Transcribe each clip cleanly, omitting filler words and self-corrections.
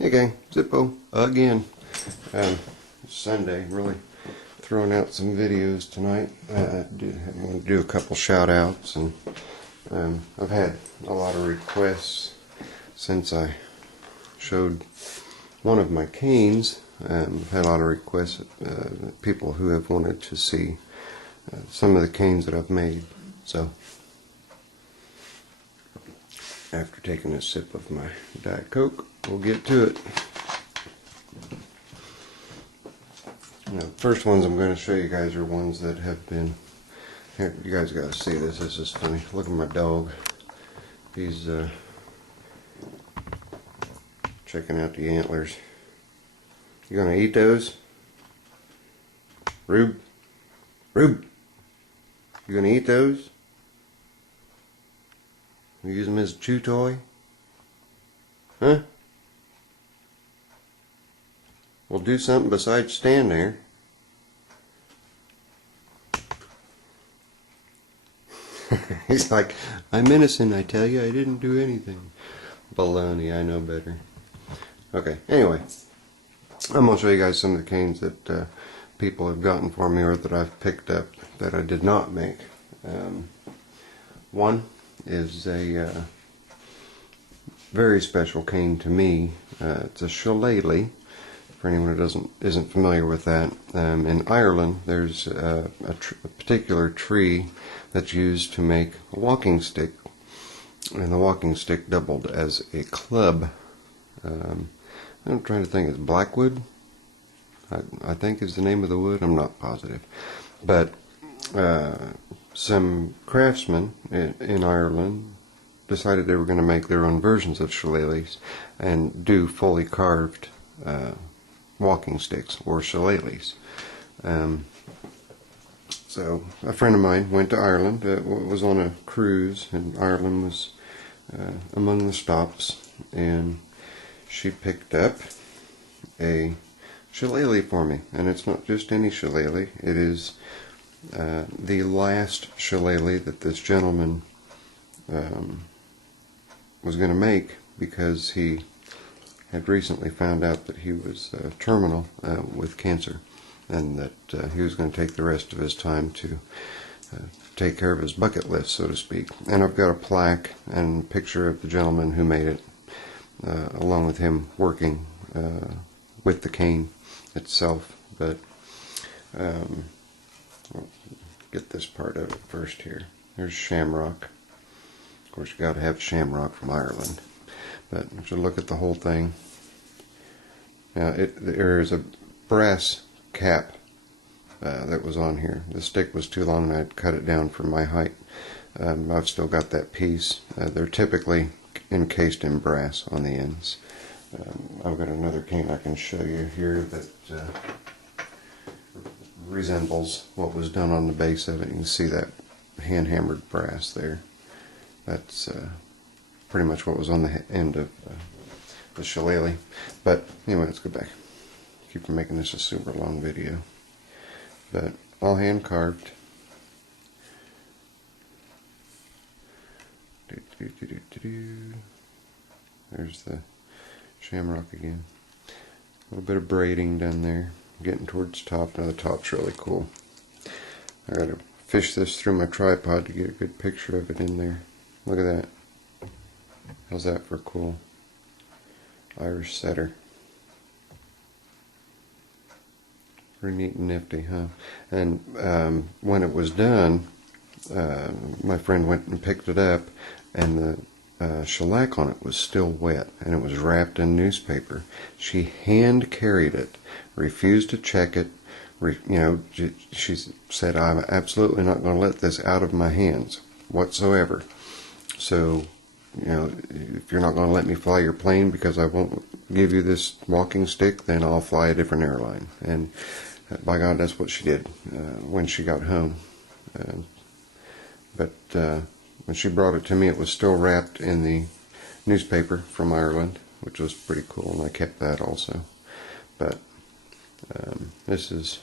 Hey gang, Zippo again. Sunday, really throwing out some videos tonight. I want to do a couple shout outs, and I've had a lot of requests since I showed one of my canes. I've had a lot of requests, people who have wanted to see some of the canes that I've made. So after taking a sip of my Diet Coke, we'll get to it. Now, the first ones I'm going to show you guys are ones that have been... Here, you guys got to see this. This is funny. Look at my dog. He's checking out the antlers. You going to eat those? Rube? Rube? You going to eat those? You use them as a chew toy? Huh? Well, do something besides stand there. He's like, I'm innocent, I tell you, I didn't do anything. Baloney, I know better. Okay, anyway, I'm going to show you guys some of the canes that people have gotten for me or that I've picked up that I did not make. One is a very special cane to me. It's a shillelagh. For anyone who isn't familiar with that, in Ireland there's a particular tree that's used to make a walking stick, and the walking stick doubled as a club. I'm trying to think, it's blackwood, I think is the name of the wood. I'm not positive, but some craftsmen in Ireland decided they were going to make their own versions of shillelaghs and do fully carved walking sticks or shillelaghs. So a friend of mine went to Ireland, was on a cruise, and Ireland was among the stops, and she picked up a shillelagh for me. And it's not just any shillelagh, it is the last shillelagh that this gentleman was going to make, because he had recently found out that he was terminal with cancer, and that he was going to take the rest of his time to take care of his bucket list, so to speak. And I've got a plaque and a picture of the gentleman who made it, along with him working with the cane itself. But I'll get this part of it first here. There's shamrock. Of course, you got to have shamrock from Ireland. But if you look at the whole thing, now there is a brass cap that was on here. The stick was too long and I'd cut it down for my height. I've still got that piece. They're typically encased in brass on the ends. I've got another cane I can show you here that resembles what was done on the base of it. You can see that hand-hammered brass there. That's pretty much what was on the end of the shillelagh. But anyway, let's go back. Keep from making this a super long video. But all hand carved. There's the shamrock again. A little bit of braiding done there. Getting towards the top. Now the top's really cool. I gotta fish this through my tripod to get a good picture of it in there. Look at that. How's that for cool? Irish setter. Pretty neat and nifty, huh? And when it was done, my friend went and picked it up, and the shellac on it was still wet, and it was wrapped in newspaper. She hand carried it, refused to check it. She said, I'm absolutely not going to let this out of my hands whatsoever. So, if you're not going to let me fly your plane because I won't give you this walking stick, then I'll fly a different airline. And by God, that's what she did when she got home. But when she brought it to me, it was still wrapped in the newspaper from Ireland, which was pretty cool, and I kept that also. But this is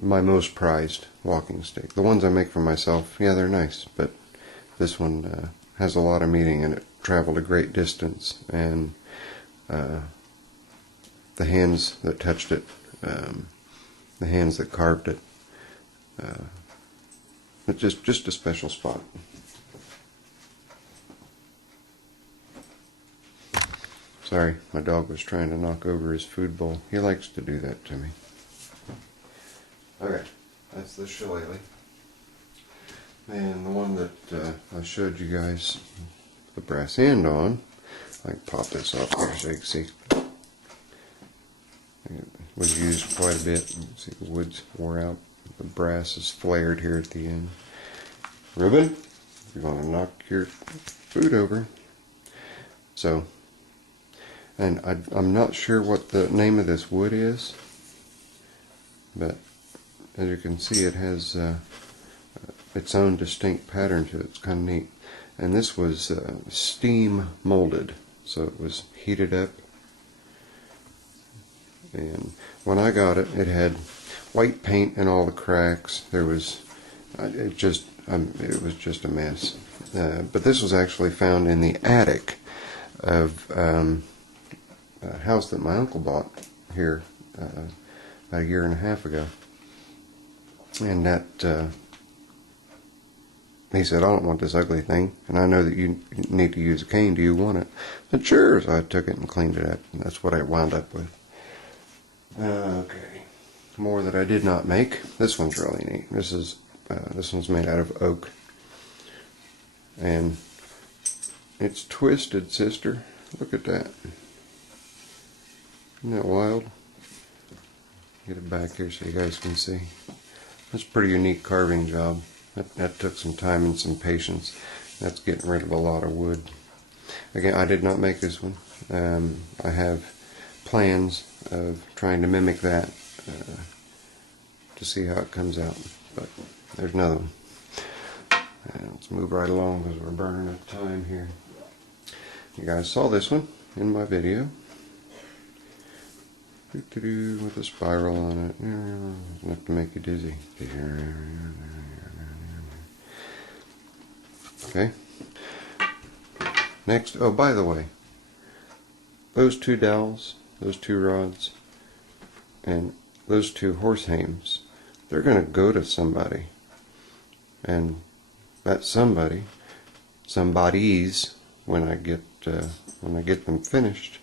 my most prized walking stick. The ones I make for myself, yeah, they're nice, but this one has a lot of meaning, and it traveled a great distance, and the hands that touched it, the hands that carved it. It's just a special spot. Sorry, my dog was trying to knock over his food bowl. He likes to do that to me. Okay, that's the shillelagh. And the one that I showed you guys the brass end on, I can pop this off here so you can see. It was used quite a bit. See, the wood's wore out. The brass is flared here at the end. Ribbon, you're going to knock your food over. So, and I'm not sure what the name of this wood is, but as you can see, it has its own distinct pattern to it. It's kind of neat. And this was steam molded, so it was heated up. And when I got it, it had white paint in all the cracks. There was it was just a mess. But this was actually found in the attic of a house that my uncle bought here about a year and a half ago. And that he said, "I don't want this ugly thing, and I know that you need to use a cane. Do you want it?" I said, "Sure." So I took it and cleaned it up, and that's what I wound up with. Okay, more that I did not make. This one's really neat. This one's made out of oak, and it's twisted, sister. Look at that. Isn't that wild? Get it back here so you guys can see. That's a pretty unique carving job. That took some time and some patience. That's getting rid of a lot of wood. Again, I did not make this one. I have plans of trying to mimic that to see how it comes out. But there's another one. Let's move right along because we're burning up time here. You guys saw this one in my video. With a spiral on it. Enough to make you dizzy. Okay. Next, oh, by the way, those two dowels, those two rods, and those two horse hames, they're going to go to somebody. And that somebody's, when I get them finished,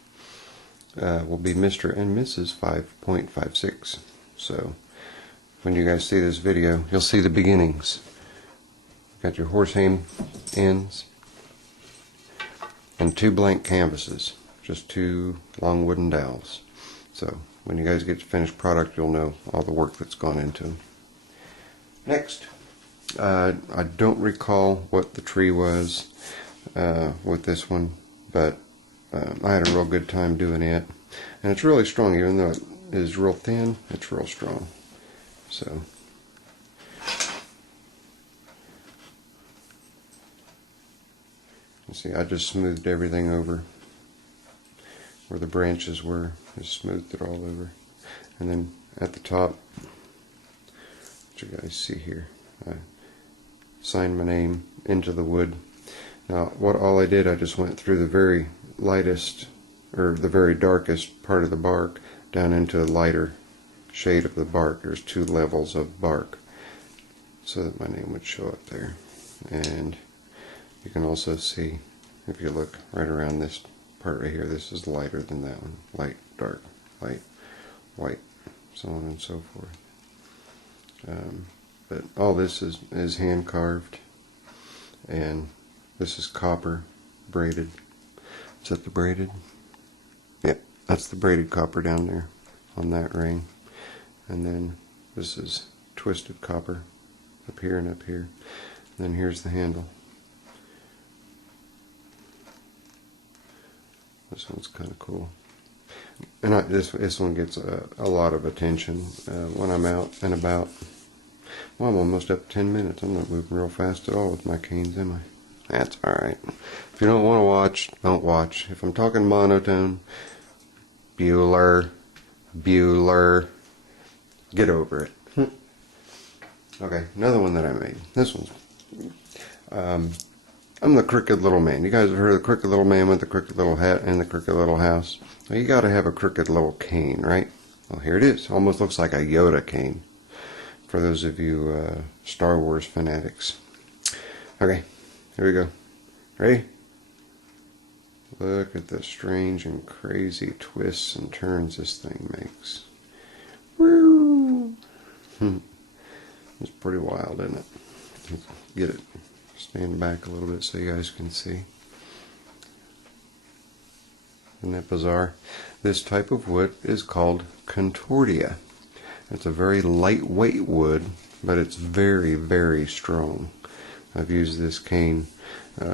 will be Mr. and Mrs. 5.56. So when you guys see this video, you'll see the beginnings. Got your horse hame ends and two blank canvases, just two long wooden dowels. So when you guys get to finished product, you'll know all the work that's gone into them. Next, I don't recall what the tree was with this one, but I had a real good time doing it, and it's really strong. Even though it is real thin, it's real strong. So you see, I just smoothed everything over where the branches were. Just smoothed it all over, and then at the top, what you guys see here, I signed my name into the wood. Now, all I did, I just went through the very lightest, or the very darkest part of the bark down into a lighter shade of the bark. There's two levels of bark so that my name would show up there. And you can also see, if you look right around this part right here, this is lighter than that one. Light, dark, light, white, so on and so forth. But all this is hand carved, and this is copper braided. Is that the braided? Yep, that's the braided copper down there on that ring. And then this is twisted copper up here and up here. And then here's the handle. This one's kind of cool. And this one gets a lot of attention when I'm out and about. Well, I'm almost up to 10 minutes. I'm not moving real fast at all with my canes, am I? That's alright. If you don't want to watch, don't watch. If I'm talking monotone, Bueller, Bueller, get over it. Okay, another one that I made. This one's I'm the crooked little man. You guys have heard of the crooked little man with the crooked little hat and the crooked little house? Well, you got to have a crooked little cane, right? Well, here it is. Almost looks like a Yoda cane for those of you Star Wars fanatics. Okay, here we go. Ready? Look at the strange and crazy twists and turns this thing makes. Woo! It's pretty wild, isn't it? Get it. Stand back a little bit so you guys can see. Isn't that bizarre? This type of wood is called Contordia. It's a very lightweight wood, but it's very, very strong. I've used this cane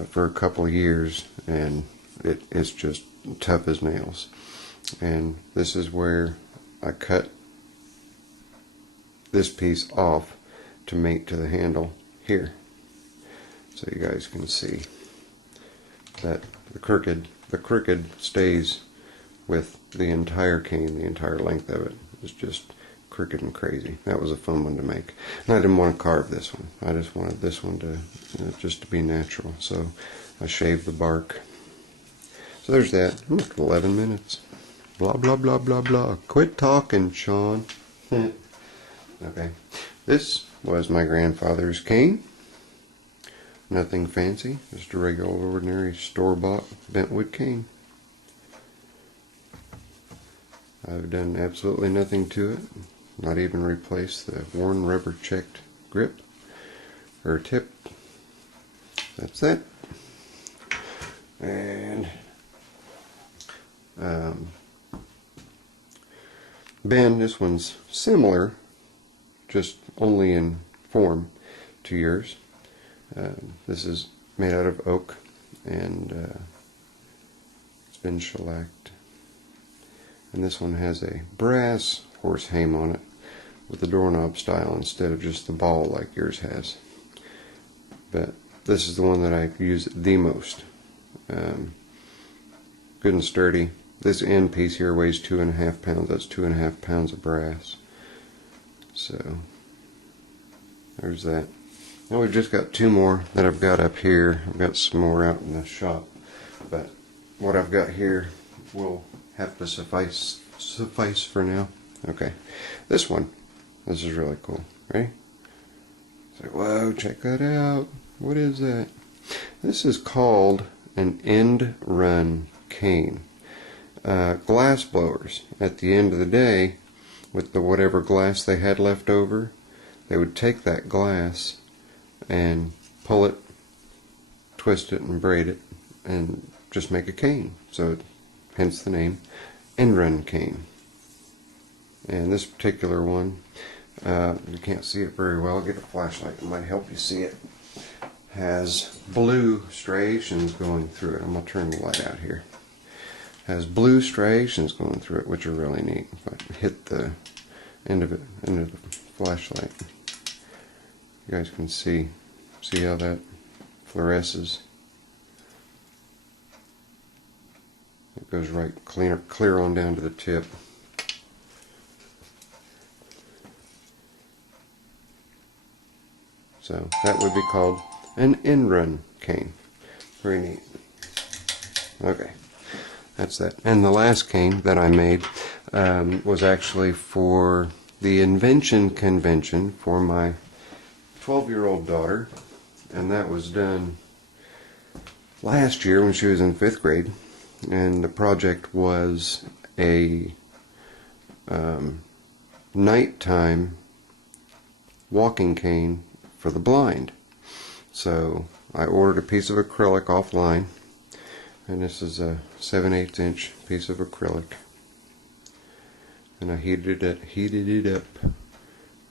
for a couple of years, and it's just tough as nails. And this is where I cut this piece off to mate to the handle here, so you guys can see that the crooked stays with the entire cane. The entire length of it is just crooked and crazy. That was a fun one to make, and I didn't want to carve this one. I just wanted this one to just to be natural, so I shaved the bark. So there's that. 11 minutes. Blah blah blah blah blah. Quit talking, Sean. Okay, this was my grandfather's cane. Nothing fancy, just a regular ordinary store-bought bentwood cane. I've done absolutely nothing to it, not even replaced the worn rubber checked grip or tip. That's that. And Ben, this one's similar, just only in form to yours. This is made out of oak, and it's been shellacked. And this one has a brass horse hame on it with the doorknob style instead of just the ball like yours has. But this is the one that I use the most. Good and sturdy. This end piece here weighs 2.5 pounds. That's 2.5 pounds of brass. So there's that. Now we've just got two more that I've got up here. I've got some more out in the shop, but what I've got here will have to suffice for now. Okay, this one. This is really cool. Ready? It's like, whoa, check that out. What is that? This is called an end run cane. Glass blowers, at the end of the day, with the whatever glass they had left over, they would take that glass and pull it, twist it, and braid it, and just make a cane. So hence the name end run cane. And this particular one, you can't see it very well. Get a flashlight, it might help you see it. Has blue striations going through it. I'm going to turn the light out here. Has blue striations going through it, which are really neat. If I hit the end of it, end of the flashlight, you guys can see how that fluoresces. It goes right clear on down to the tip. So that would be called an end run cane. Very neat. Okay, that's that. And the last cane that I made was actually for the invention convention for my 12-year-old daughter, and that was done last year when she was in 5th grade. And the project was a nighttime walking cane for the blind. So I ordered a piece of acrylic offline, and this is a 7/8 inch piece of acrylic, and I heated it up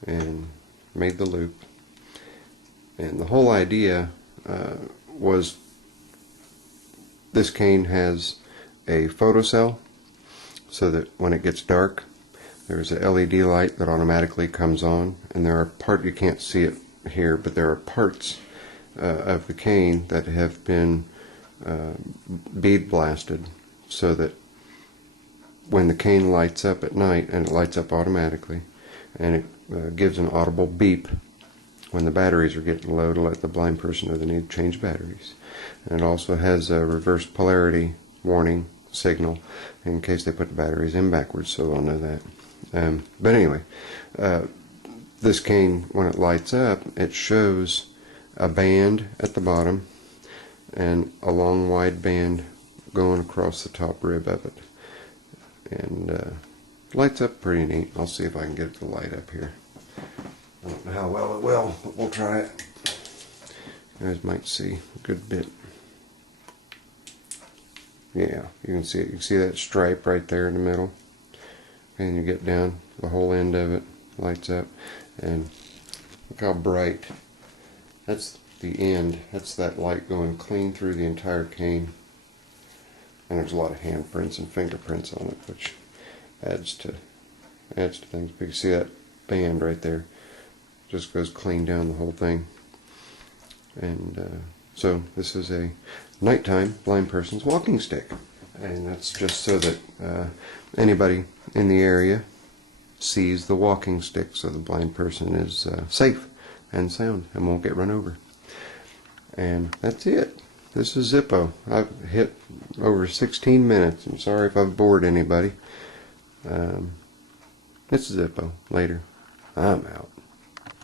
and made the loop. And the whole idea was this cane has a photocell, so that when it gets dark there's a LED light that automatically comes on, and there are parts, you can't see it here, but there are parts of the cane that have been bead blasted, so that when the cane lights up at night, and it lights up automatically, and it gives an audible beep when the batteries are getting low to let the blind person know they need to change batteries. And it also has a reverse polarity warning signal in case they put the batteries in backwards, so they'll know that. But anyway, this cane, when it lights up, it shows a band at the bottom and a long wide band going across the top rib of it. And lights up pretty neat. I'll see if I can get it to light up here. I don't know how well it will, but we'll try it. You guys might see a good bit. Yeah, you can see it. You can see that stripe right there in the middle. And you get down, the whole end of it lights up. And look how bright. That's the end. That's that light going clean through the entire cane. And there's a lot of handprints and fingerprints on it, which adds to things. But you see that band right there. Just goes clean down the whole thing. And so this is a nighttime blind person's walking stick, and that's just so that anybody in the area sees the walking stick, so the blind person is safe and sound and won't get run over. And that's it. This is Zippo. I've hit over 16 minutes. I'm sorry if I've bored anybody. It's Zippo. Later. I'm out.